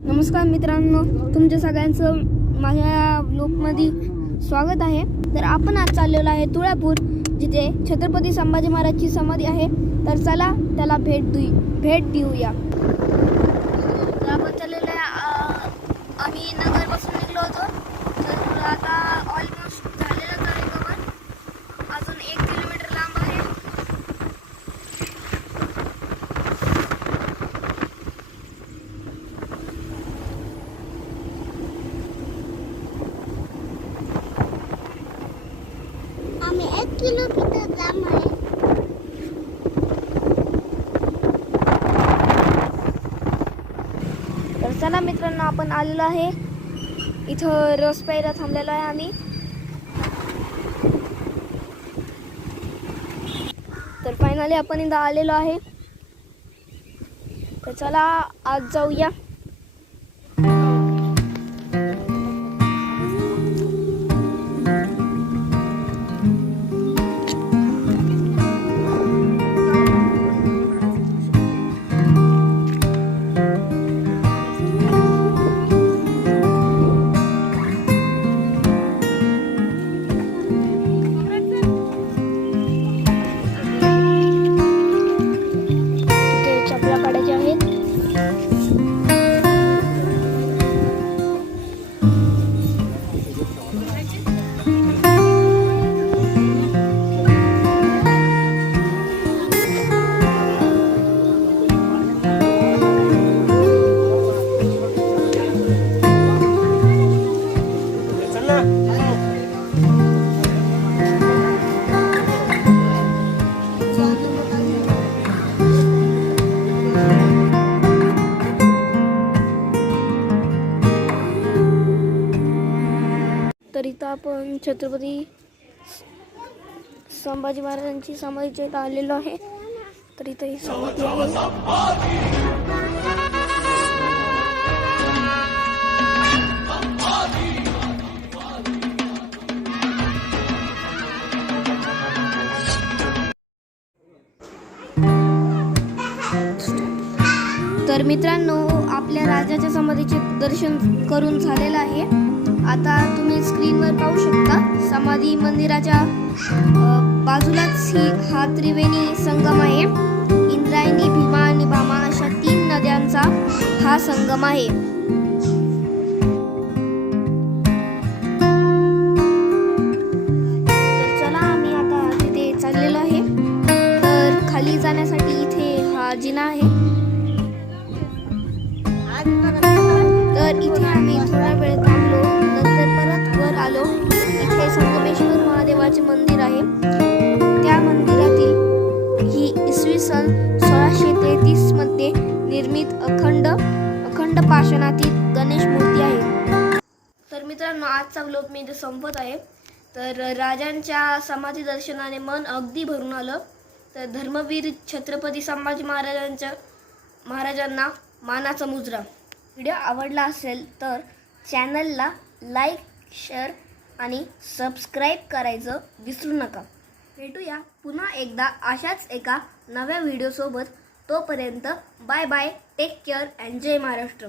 नमस्कार मित्रांनो तुमच्या सगळ्यांचं माझ्या ब्लॉगमध्ये स्वागत आहे. तर आपण आज चाललेलो आहे तुळापूर जिथे छत्रपती संभाजी महाराजची समाधी आहे. तर चला त्याला भेट देऊ भेट देऊया तर आपण चाललेलो आहे अं, आम्ही नगरपासून निघलो होतो तर आता ऑलमोस्ट झालेलं आहे कवर अजून एक किलोमीटर लांब आहे किलोमीटर लांब आहे तर चला मित्रांनो आपण आलेलो आहे. इथं रस प्यायला थांबलेलो आहे आम्ही. तर फायनली आपण इथं आलेलो आहे. तर चला आज जाऊया. तर आपण छत्रपती संभाजी महाराजांची समाधीच्या इथं आलेलो आहे तर इथं ही समाधी आहे. तर मित्रांनो आपल्या राजाच्या समाधीचे दर्शन करून झालेलं आहे. आता तुम्ही स्क्रीनवर पाहू शकता समाधी मंदिराच्या बाजूलाच ही हा त्रिवेणी संगम आहे. इंद्रायणी भीमा आणि भामा अशा तीन नद्यांचा हा संगम आहे. तर चला आम्ही आता तिथे चाललेलो आहे. तर खाली जाण्यासाठी इथे हा जिना आहे. तर इथे आम्ही थोडा वेळ सन सोळाशे तेहतीसमध्ये निर्मित अखंड अखंड पाषाणातील गणेश मूर्ती आहे. तर मित्रांनो आजचा ब्लॉग मी इथे संपत आहे. तर राजांच्या समाधी दर्शनाने मन अगदी भरून आलं. तर धर्मवीर छत्रपती संभाजी महाराजांच्या महाराजांना मानाचा मुजरा. व्हिडिओ आवडला असेल तर चॅनलला लाईक शेअर आणि सबस्क्राईब करायचं विसरू नका. भेटूया पुन्हा एकदा अशाच एका नव्या व्हिडिओसोबत तोपर्यंत bye bye take care and Jai Maharashtra.